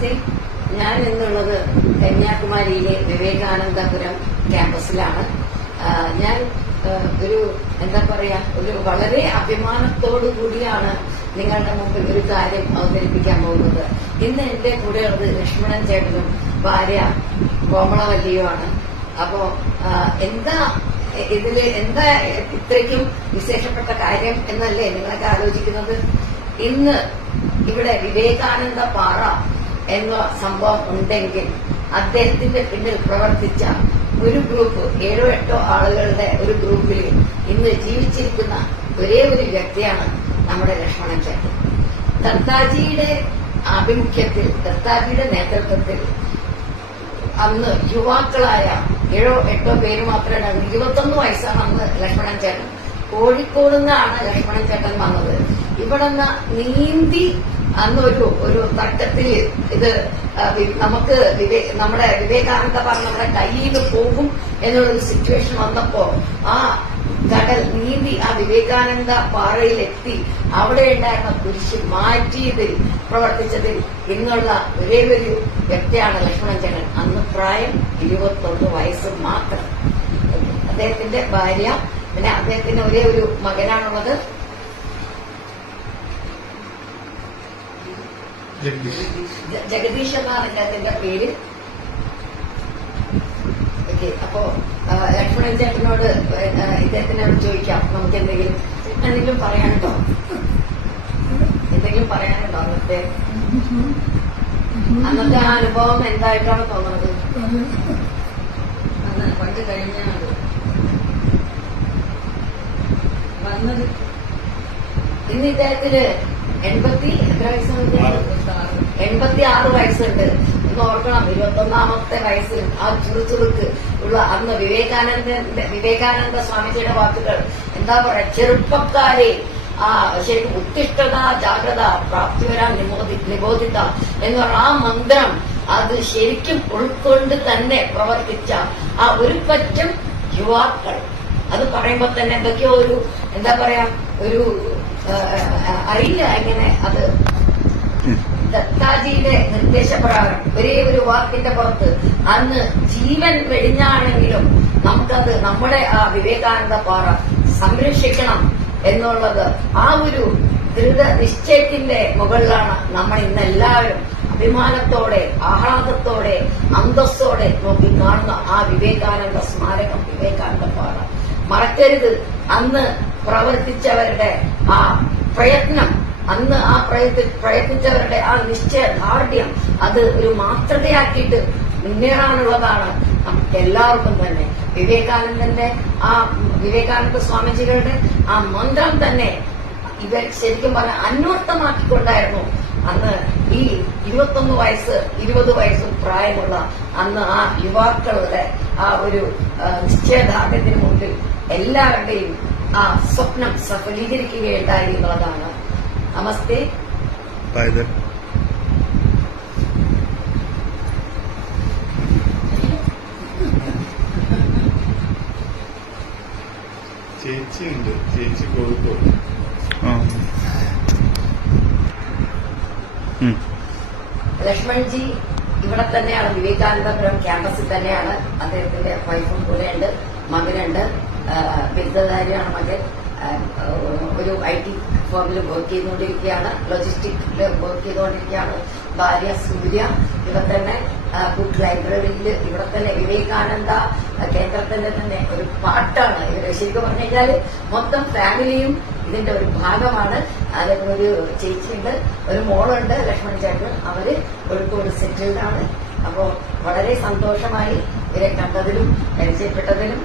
നമസ്തേ. ഞാൻ ഇന്നുള്ളത് കന്യാകുമാരിയിലെ വിവേകാനന്ദപുരം ക്യാമ്പസിലാണ്. ഞാൻ ഒരു ഒരു വളരെ അഭിമാനത്തോടു കൂടിയാണ് നിങ്ങളുടെ മുമ്പിൽ ഒരു കാര്യം അവതരിപ്പിക്കാൻ പോകുന്നത്. ഇന്ന് എന്റെ കൂടെയുള്ളത് ലക്ഷ്മണൻ ചേട്ടനും ഭാര്യ കോമളവല്ലിയുമാണ്. അപ്പോ എന്താ ഇത്രയ്ക്കും വിശേഷപ്പെട്ട കാര്യം എന്നല്ലേ നിങ്ങളൊക്കെ ആലോചിക്കുന്നത്? ഇന്ന് ഇവിടെ വിവേകാനന്ദ പാറ എന്ന സംഭവം ഉണ്ടെങ്കിൽ അദ്ദേഹത്തിന്റെ പിന്നിൽ പ്രവർത്തിച്ച ഒരു ഗ്രൂപ്പ് 7-8 ആളുകളുടെ ഒരു ഗ്രൂപ്പിൽ ഇന്ന് ജീവിച്ചിരിക്കുന്ന ഒരേ ഒരു വ്യക്തിയാണ് നമ്മുടെ ലക്ഷ്മണൻ ചേട്ടൻ. ദത്താജിയുടെ ആഭിമുഖ്യത്തിൽ, ദത്താജിയുടെ നേതൃത്വത്തിൽ അന്ന് യുവാക്കളായ 7-8 പേര് മാത്രമേ 21 വയസ്സാണ് അന്ന് ലക്ഷ്മണൻ ചേട്ടൻ. കോഴിക്കോട് നിന്നാണ് ലക്ഷ്മണൻ ചേട്ടൻ വന്നത്. ഇവിടെ നീന്തി അന്ന് ഒരു തർക്കത്തിൽ ഇത് നമുക്ക് നമ്മുടെ വിവേകാനന്ദ പറഞ്ഞ നമ്മുടെ കയ്യിൽ നിന്ന് പോകും എന്നുള്ളൊരു സിറ്റുവേഷൻ വന്നപ്പോ ആ കടൽ നീന്തി ആ വിവേകാനന്ദ പാറയിലെത്തി അവിടെ ഉണ്ടായിരുന്ന കുരിശ് മാറ്റിയതിൽ പ്രവർത്തിച്ചതിൽ ഇന്നുള്ള ഒരേ ഒരു വ്യക്തിയാണ് ലക്ഷ്മണൻ ചേട്ടൻ. അന്ന് പ്രായം 21 വയസ്സ് മാത്രം. അദ്ദേഹത്തിന്റെ ഭാര്യ, പിന്നെ അദ്ദേഹത്തിന് ഒരേ ഒരു മകനാണുള്ളത്, ജഗദീഷ് എന്നാണ് അദ്ദേഹത്തിന്റെ പേര്. അപ്പോ ലക്ഷ്മണൻ ചേട്ടനോട് ഇദ്ദേഹത്തിനോട് ചോദിക്കാം, നമുക്ക് എന്തെങ്കിലും പറയാനുണ്ടോ? അന്നത്തെ ആ അനുഭവം എന്തായിട്ടാണ് തോന്നുന്നത്? അന്ന് പണ്ട് കഴിഞ്ഞാണ് വന്നത്. ഇന്ന് ഇദ്ദേഹത്തിന് 86 വയസ്സുണ്ട് എന്ന് ഓർക്കണം. 21ാമത്തെ വയസ്സിൽ ആ ചുറുചുറുക്ക് ഉള്ള അന്ന് വിവേകാനന്ദ സ്വാമിജിയുടെ വാക്കുകൾ എന്താ പറയാ, ചെറുപ്പക്കാരെ ശരിക്കും ഉത്തിഷ്ഠത ജാഗ്രത പ്രാപ്തി വരാൻ നിബോധിത എന്ന് പറഞ്ഞ ആ മന്ത്രം അത് ശരിക്കും ഉൾക്കൊണ്ട് തന്നെ പ്രവർത്തിച്ച ആ ഒരു പറ്റം യുവാക്കൾ. അത് പറയുമ്പോ തന്നെ എന്തൊക്കെയോ ഒരു അറിയില്ല എങ്ങനെ അത് ദത്താജിയുടെ നിർദ്ദേശപ്രകാരം ഒരേ ഒരു വാക്കിന്റെ പുറത്ത് അന്ന് ജീവൻ വെടിഞ്ഞാണെങ്കിലും നമുക്കത് നമ്മുടെ ആ വിവേകാനന്ദ പാറ സംരക്ഷിക്കണം എന്നുള്ളത് ആ ഒരു ദൃഢനിശ്ചയത്തിന്റെ മുകളിലാണ് നമ്മൾ ഇന്നെല്ലാവരും അഭിമാനത്തോടെ ആഹ്ലാദത്തോടെ അന്തസ്സോടെ നോക്കി കാണുന്ന ആ വിവേകാനന്ദ സ്മാരകം, വിവേകാനന്ദ പാറ. മറക്കരുത്, അന്ന് പ്രവർത്തിച്ചവരുടെ ആ പ്രയത്നം, അന്ന് ആ പ്രയത്നിച്ചവരുടെ ആ നിശ്ചയദാർഢ്യം അത് ഒരു മാതൃകയാക്കിയിട്ട് മുന്നേറാനുള്ളതാണ് നമുക്ക് എല്ലാവർക്കും തന്നെ. വിവേകാനന്ദ സ്വാമിജികളുടെ ആ മന്ത്രം തന്നെ ഇവർ ശരിക്കും പറഞ്ഞ അന്വർത്ഥമാക്കിക്കൊണ്ടായിരുന്നു അന്ന് ഈ 21 വയസ്സ് 20 വയസ്സും പ്രായമുള്ള അന്ന് ആ യുവാക്കളുടെ ആ ഒരു നിശ്ചയദാർഢ്യത്തിന് മുമ്പിൽ എല്ലാവരുടെയും ആ സ്വപ്നം സഫലീകരിക്കുകയുണ്ടായി എന്നുള്ളതാണ്. നമസ്തേ. ചേച്ചിയുണ്ട്, ചേച്ചി കോഴിക്കോട്. ലക്ഷ്മൺജി ഇവിടെ തന്നെയാണ്, വിവേകാനന്ദപുരം ക്യാമ്പസിൽ തന്നെയാണ്. അദ്ദേഹത്തിന്റെ വൈഫും കൂടെയുണ്ട്, മകനുണ്ട്, ബിരുദധാരിയാണ് മകൻ. ഒരു IT ഫോമിൽ വർക്ക് ചെയ്തുകൊണ്ടിരിക്കുകയാണ്, ലോജിസ്റ്റിക്സിൽ വർക്ക് ചെയ്തുകൊണ്ടിരിക്കുകയാണ്. ഭാര്യ സൂര്യ ഇവിടെ തന്നെ ബുക്ക് ലൈബ്രറിയിൽ ഇവിടെ തന്നെ വിവേകാനന്ദ കേന്ദ്രത്തിന്റെ തന്നെ ഒരു പാട്ടാണ് ഇവര്. ശരിക്കും പറഞ്ഞു കഴിഞ്ഞാൽ മൊത്തം ഫാമിലിയും ഇതിന്റെ ഒരു ഭാഗമാണ്. അതിനൊരു ചേച്ചിയുണ്ട്, ഒരു മോളുണ്ട്, ലക്ഷ്മൺ ചേട്ടൻ. അവര് കോഴിക്കോട് സെറ്റിൽഡാണ്. അപ്പോ വളരെ സന്തോഷമായി ഇവരെ കണ്ടതിലും പരിചയപ്പെട്ടതിലും